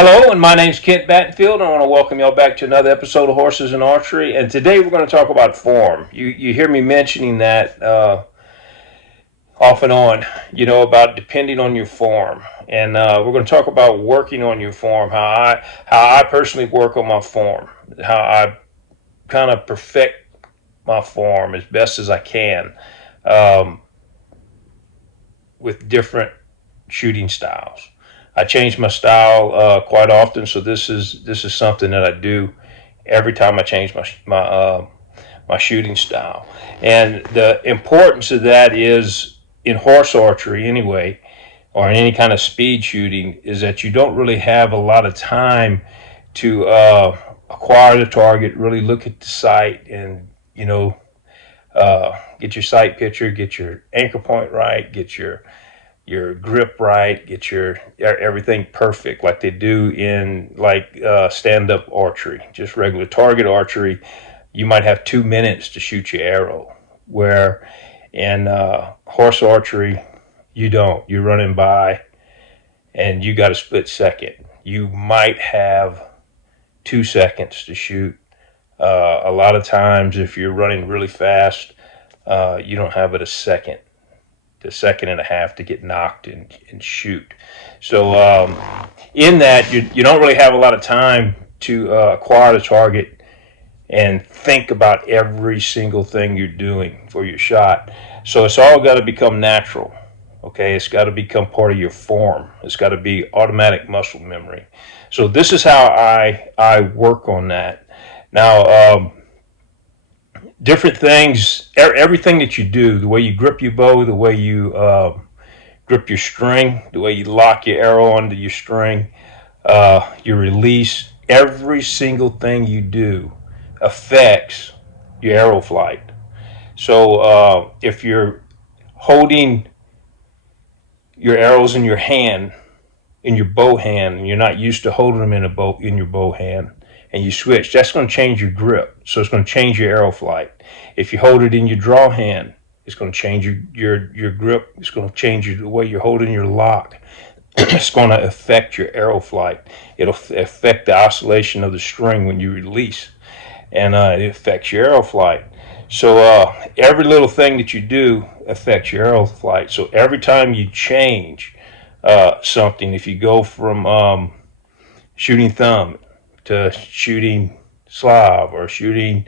Hello, and my name's Kent Battenfield. I want to welcome y'all back to another episode of Horses and Archery. And today we're going to talk about form. You hear me mentioning that off and on, about depending on your form. And we're going to talk about working on your form, how I personally work on my form, how I kind of perfect my form as best as I can um, with different shooting styles. I change my style quite often, so this is something that I do every time I change my shooting style. And the importance of that is in horse archery anyway, or in any kind of speed shooting, is that you don't really have a lot of time to acquire the target, really look at the sight, and get your sight picture, get your anchor point right, get your grip right, get your everything perfect like they do in stand-up archery, just regular target archery. You might have 2 minutes to shoot your arrow, where in horse archery you don't. You're running by and you got a split second. You might have 2 seconds to shoot. A lot of times if you're running really fast, you don't have but a second and a half to get knocked and shoot. So in that, you don't really have a lot of time to acquire the target and think about every single thing you're doing for your shot. So it's all got to become natural. Okay, it's got to become part of your form. It's got to be automatic muscle memory. So this is how I work on that. Now, different things, everything that you do, the way you grip your bow, the way you grip your string, the way you lock your arrow onto your string, your release, every single thing you do affects your arrow flight. So if you're holding your arrows in your hand, in your bow hand, and you're not used to holding them in your bow hand, and you switch, that's going to change your grip. So it's going to change your arrow flight. If you hold it in your draw hand, it's going to change your grip. It's going to change the way you're holding your lock. It's going to affect your arrow flight. It'll affect the oscillation of the string when you release, and it affects your arrow flight. So every little thing that you do affects your arrow flight. So every time you change something, if you go from shooting thumb to shooting Slav, or shooting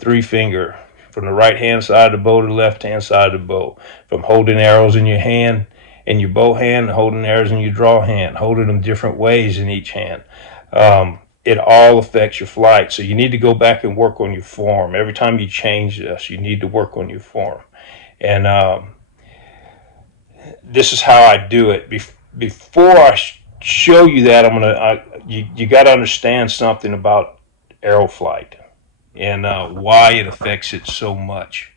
three finger, from the right hand side of the bow to the left hand side of the bow, from holding arrows in your hand, in your bow hand, holding arrows in your draw hand, holding them different ways in each hand. It all affects your flight. So you need to go back and work on your form. Every time you change this, you need to work on your form. And this is how I do it. Before I show you that, you got to understand something about arrow flight and why it affects it so much.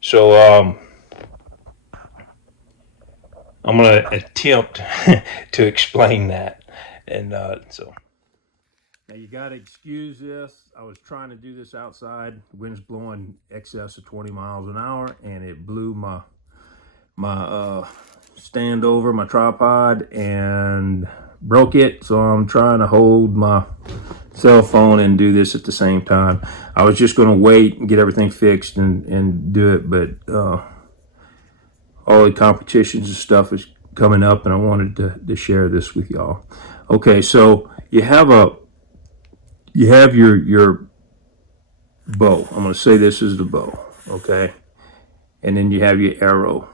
So I'm going to attempt to explain that. And so now you got to excuse this. I was trying to do this outside. The wind's blowing excess of 20 miles an hour, and it blew my stand over, my tripod, and broke it. So I'm trying to hold my cell phone and do this at the same time. I was just going to wait and get everything fixed and do it, but all the competitions and stuff is coming up, and I wanted to share this with y'all. Okay, so you have your bow. I'm going to say this is the bow, okay? And then you have your arrow.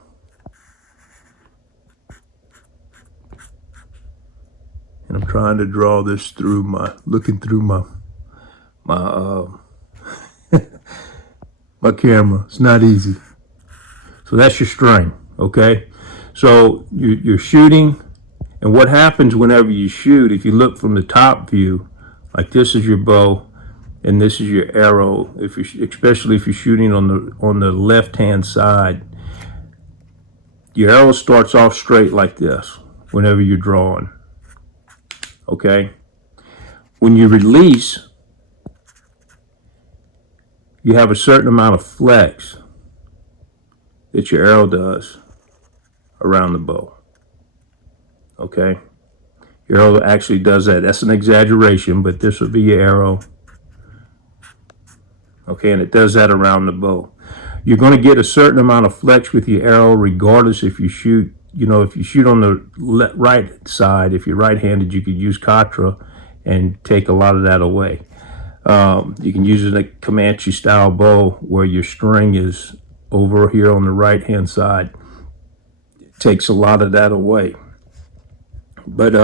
And I'm trying to draw this through looking through my my camera. It's not easy. So that's your string, okay? So you're shooting, and what happens whenever you shoot, if you look from the top view, like this is your bow, and this is your arrow. Especially if you're shooting on the left-hand side, your arrow starts off straight like this whenever you're drawing. Okay? When you release, you have a certain amount of flex that your arrow does around the bow. Okay? Your arrow actually does that. That's an exaggeration, but this would be your arrow. Okay, and it does that around the bow. You're going to get a certain amount of flex with your arrow regardless if you shoot, if you shoot on the right side, if you're right-handed, you could use Archrry and take a lot of that away. You can use it in a Comanche style bow where your string is over here on the right-hand side. It takes a lot of that away. But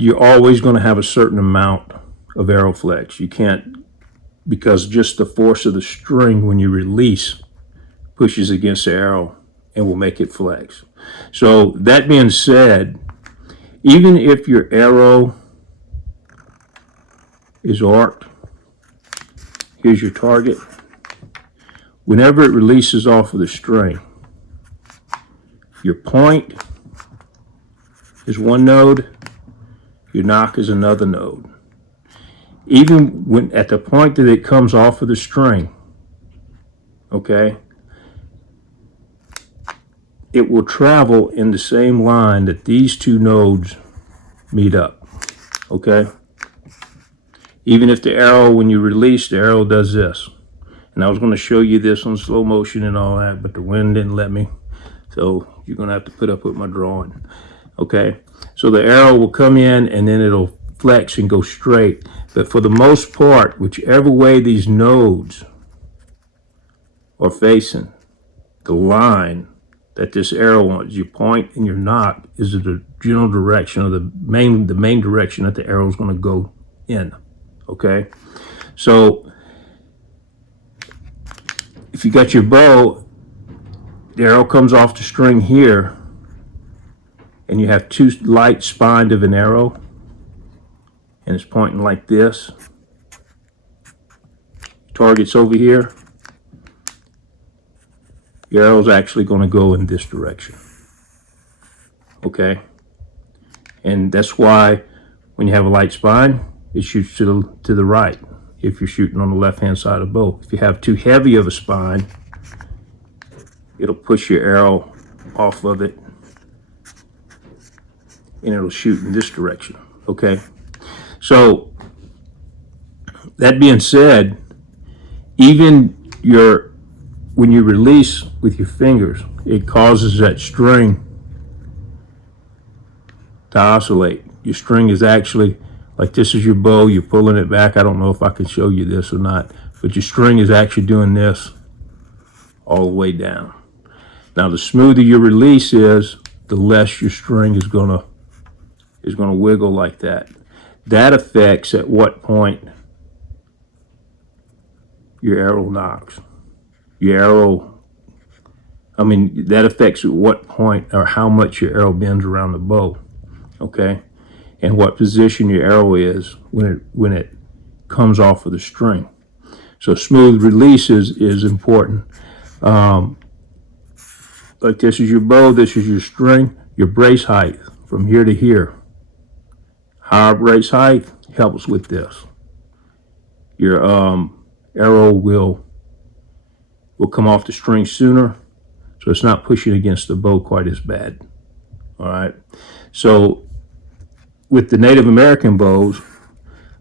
you're always going to have a certain amount of arrow flex. You can't, because just the force of the string when you release pushes against the arrow and will make it flex. So that being said, even if your arrow is arced, here's your target. Whenever it releases off of the string, your point is one node, your nock is another node. Even when at the point that it comes off of the string, okay, it will travel in the same line that these two nodes meet up, okay? Even if the arrow, when you release, the arrow does this. And I was going to show you this on slow motion and all that, but the wind didn't let me. So you're going to have to put up with my drawing, okay? So the arrow will come in and then it'll flex and go straight. But for the most part, whichever way these nodes are facing, the line that this arrow wants, your point and your nock, is the general direction, or the main direction that the arrow is going to go in. Okay, so if you got your bow, the arrow comes off the string here, and you have two light spined of an arrow, and it's pointing like this. Target's over here. Your arrow's actually going to go in this direction. Okay, and that's why when you have a light spine, it shoots to the right if you're shooting on the left-hand side of the bow. If you have too heavy of a spine, it'll push your arrow off of it and it'll shoot in this direction, okay? So, that being said, even when you release with your fingers, it causes that string to oscillate. Your string is actually, like this is your bow, you're pulling it back. I don't know if I can show you this or not, but your string is actually doing this all the way down. Now, the smoother your release is, the less your string is gonna wiggle like that. That affects at what point your arrow nocks. That affects at what point or how much your arrow bends around the bow, okay? And what position your arrow is when it comes off of the string. So smooth release is important. Like this is your bow, this is your string, your brace height from here to here. Higher brace height helps with this. Your arrow will come off the string sooner, so it's not pushing against the bow quite as bad. All right. So with the Native American bows,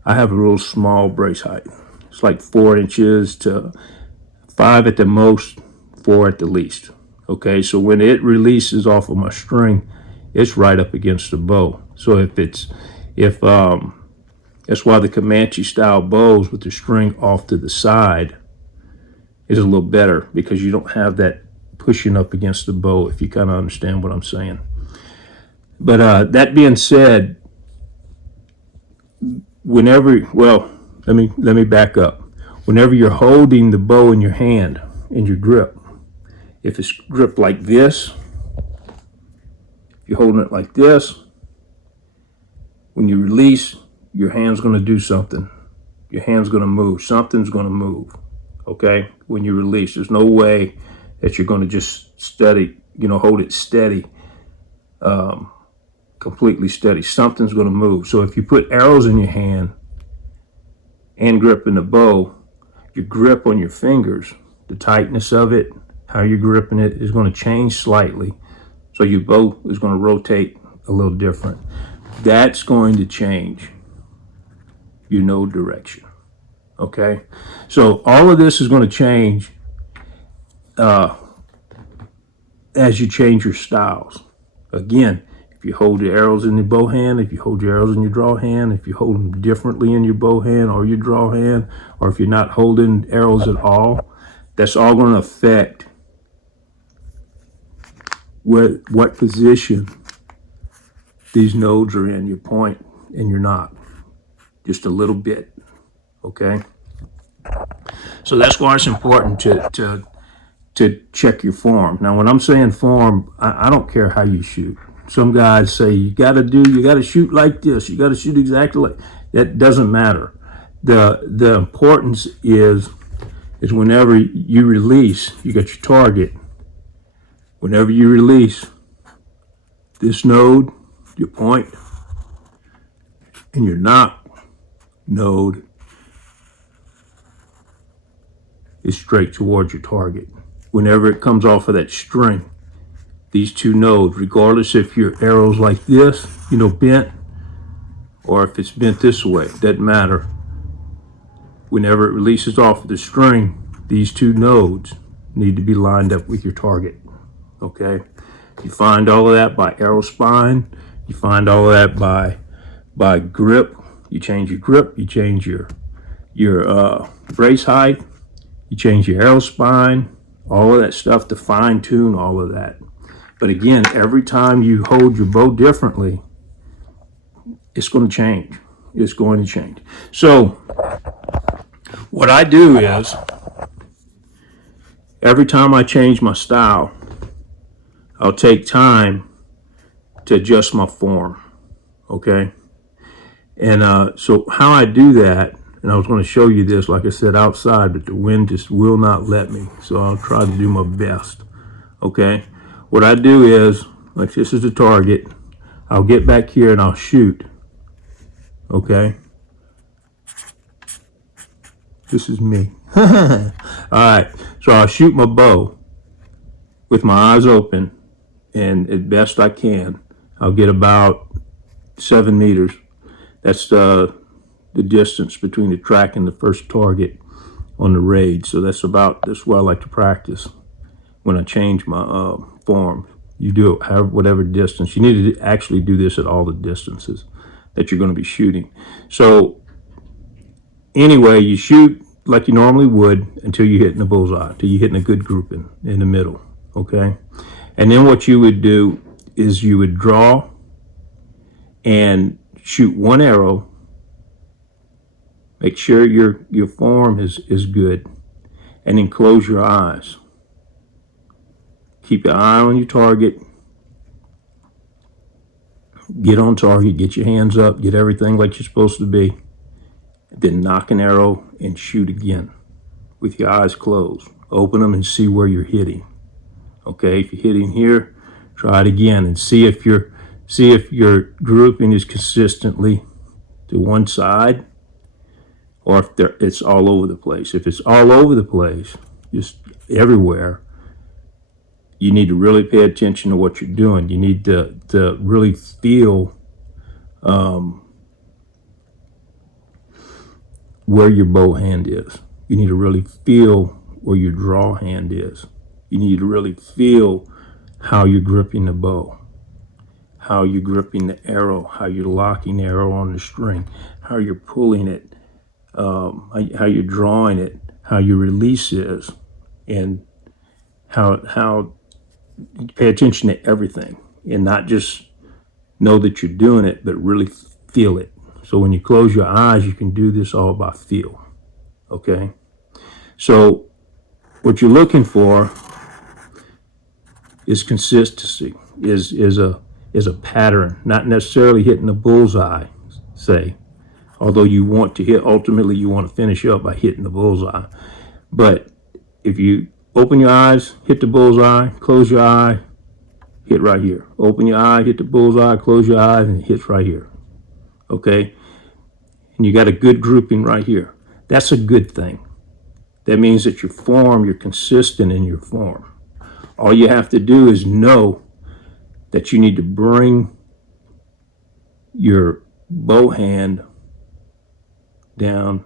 I have a real small brace height. It's like 4 inches to 5 at the most, 4 at the least. Okay, so when it releases off of my string, it's right up against the bow. So that's why the Comanche style bows with the string off to the side is a little better, because you don't have that pushing up against the bow, if you kind of understand what I'm saying. But that being said, let me back up. Whenever you're holding the bow in your hand, in your grip, if it's gripped like this, if you're holding it like this, when you release, your hand's going to do something. Your hand's going to move. Something's going to move, okay? When you release, there's no way that you're going to just hold it steady, completely steady. Something's going to move. So if you put arrows in your hand and gripping the bow, your grip on your fingers, the tightness of it, how you're gripping it is going to change slightly. So your bow is going to rotate a little different. That's going to change your node direction. Okay, so all of this is going to change as you change your styles. Again, if you hold your arrows in your bow hand, if you hold your arrows in your draw hand, if you hold them differently in your bow hand or your draw hand, or if you're not holding arrows at all, that's all going to affect what position these nodes are in, your point and your knot, just a little bit. Okay, so that's why it's important to check your form. Now, when I'm saying form, I don't care how you shoot. Some guys say you got to shoot like this. You got to shoot exactly like that. Doesn't matter. The importance is whenever you release, you got your target. Whenever you release this node, your point, and your knot node is straight towards your target. Whenever it comes off of that string, these two nodes, regardless if your arrow's like this, bent, or if it's bent this way, doesn't matter. Whenever it releases off of the string, these two nodes need to be lined up with your target. Okay, you find all of that by arrow spine. You find all of that by grip. You change your grip. You change your brace height. You change your arrow spine. All of that stuff to fine tune all of that. But again, every time you hold your bow differently, it's going to change. It's going to change. So what I do is, every time I change my style, I'll take time to adjust my form. Okay? And so how I do that, and I was going to show you this, like I said, outside, but the wind just will not let me. So I'll try to do my best. Okay? What I do is, like this is the target, I'll get back here and I'll shoot. Okay? This is me. All right. So I'll shoot my bow with my eyes open, and as best I can, I'll get about 7 meters. That's the distance between the track and the first target on the raid. So that's where I like to practice when I change my form. You do it whatever distance. You need to actually do this at all the distances that you're going to be shooting. So anyway, you shoot like you normally would until you hit in the bullseye, until you hit in a good grouping in the middle. Okay? And then what you would do is you would draw and shoot one arrow. Make sure your form is good, and then close your eyes. Keep your eye on your target. Get on target, get your hands up, get everything like you're supposed to be. Then knock an arrow and shoot again with your eyes closed. Open them and see where you're hitting. Okay, if you're hitting here, try it again and see if your grouping is consistently to one side, or if it's all over the place. If it's all over the place, just everywhere, you need to really pay attention to what you're doing. You need to really feel where your bow hand is. You need to really feel where your draw hand is. You need to really feel how you're gripping the bow, how you're gripping the arrow, how you're locking the arrow on the string, how you're pulling it, how you're drawing it, how your release is, and how you pay attention to everything, and not just know that you're doing it, but really feel it. So when you close your eyes, you can do this all by feel. Okay? So what you're looking for is consistency, is a pattern, not necessarily hitting the bullseye, say, although you want to hit, ultimately you want to finish up by hitting the bullseye. But if you open your eyes, hit the bullseye, close your eye, hit right here. Open your eye, hit the bullseye, close your eyes, and it hits right here. Okay? And you got a good grouping right here. That's a good thing. That means that your form, you're consistent in your form. All you have to do is know that you need to bring your bow hand down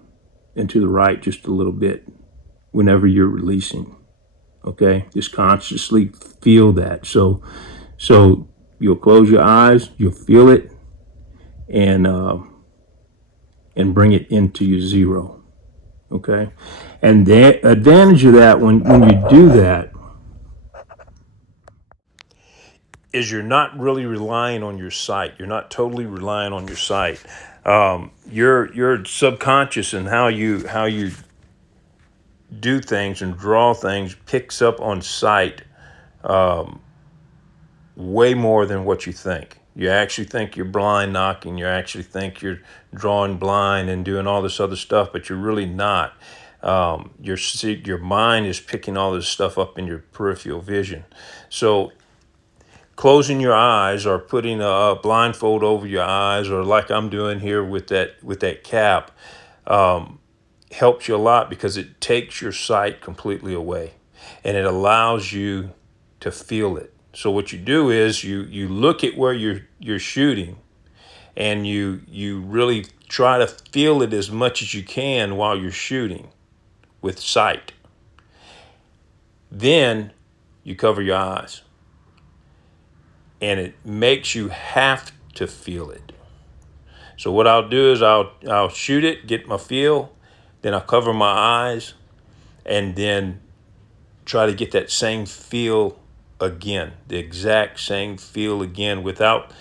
and to the right just a little bit whenever you're releasing. Okay, just consciously feel that. So you'll close your eyes, you'll feel it, and bring it into your zero. Okay, and the advantage of that when you do that is you're not really relying on your sight. You're not totally relying on your sight. Your subconscious and how you do things and draw things picks up on sight way more than what you think. You actually think you're blind knocking. You actually think you're drawing blind and doing all this other stuff, but you're really not. Your mind is picking all this stuff up in your peripheral vision. So closing your eyes or putting a blindfold over your eyes, or like I'm doing here with that cap, helps you a lot because it takes your sight completely away, and it allows you to feel it. So what you do is you look at where you're shooting, and you really try to feel it as much as you can while you're shooting with sight. Then you cover your eyes, and it makes you have to feel it. So what I'll do is I'll shoot it, get my feel, then I'll cover my eyes, and then try to get that same feel again, the exact same feel again, without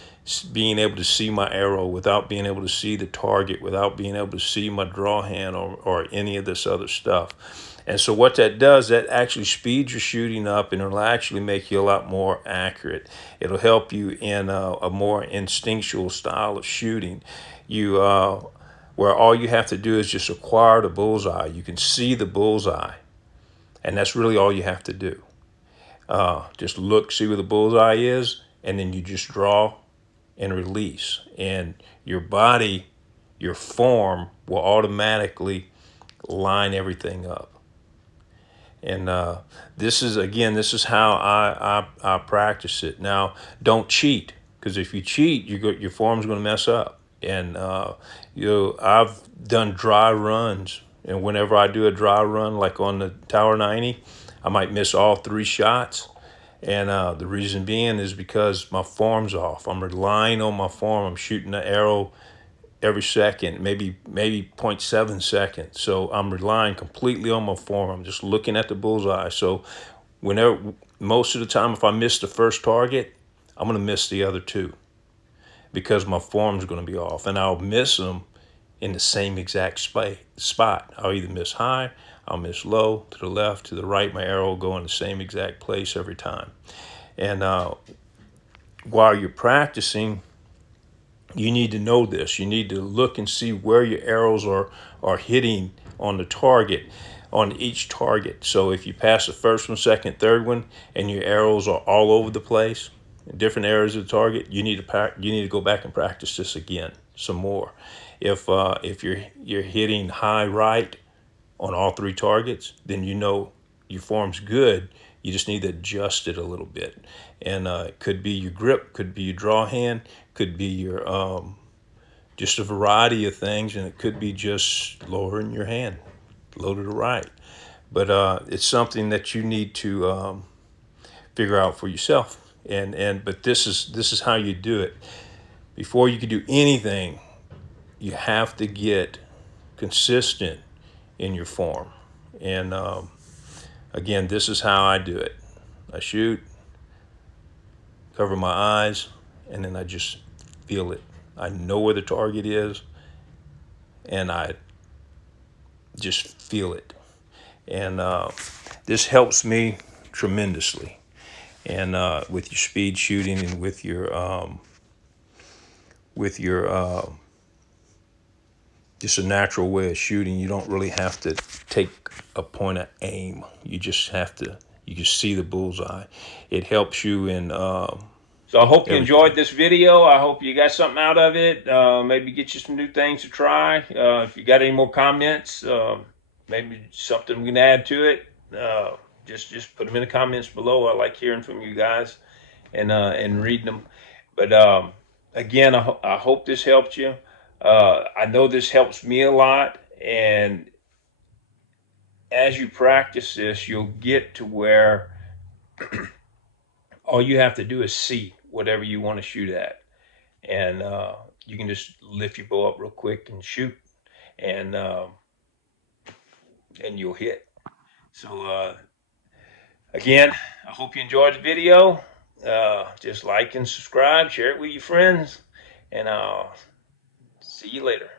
being able to see my arrow, without being able to see the target, without being able to see my draw hand or any of this other stuff. And so what that does, that actually speeds your shooting up, and it'll actually make you a lot more accurate. It'll help you in a more instinctual style of shooting. Where all you have to do is just acquire the bullseye. You can see the bullseye, and that's really all you have to do. Just look, see where the bullseye is, and then you just draw and release. And your body, your form will automatically line everything up. And this is how I practice it. Now, don't cheat, because if you cheat, your form's going to mess up. And I've done dry runs, and whenever I do a dry run, like on the Tower 90, I might miss all 3 shots. And the reason being is because my form's off. I'm relying on my form. I'm shooting the arrow every second, maybe 0.7 seconds. So I'm relying completely on my form. I'm just looking at the bullseye. So most of the time, if I miss the first target, I'm going to miss the other 2, because my form's going to be off, and I'll miss them in the same exact spot. I'll either miss high, I'll miss low, to the left, to the right. My arrow will go in the same exact place every time. And while you're practicing, you need to know this. You need to look and see where your arrows are hitting on the target, on each target. So if you pass the first one, second, third one, and your arrows are all over the place in different areas of the target, you need to go back and practice this again some more. If you're hitting high right on all 3 targets, then you know your form's good. You just need to adjust it a little bit. And it could be your grip, could be your draw hand, could be your just a variety of things, and it could be just lowering your hand, low to the right. But it's something that you need to figure out for yourself. But this is how you do it. Before you can do anything, you have to get consistent in your form. And again, this is how I do it. I shoot, cover my eyes, and then I just feel it. I know where the target is, and I just feel it. And this helps me tremendously. And with your speed shooting, and with your just a natural way of shooting, you don't really have to take a point of aim. You just see the bullseye. It helps you in so I hope you enjoyed this video. I hope you got something out of it. Maybe get you some new things to try. If you got any more comments, maybe something we can add to it, just put them in the comments below. I like hearing from you guys and reading them. But again, I hope this helped you. I know this helps me a lot, and as you practice this, you'll get to where all you have to do is see whatever you want to shoot at, and you can just lift your bow up real quick and shoot, and and you'll hit. So again, I hope you enjoyed the video. Just like and subscribe, share it with your friends, and I'll see you later.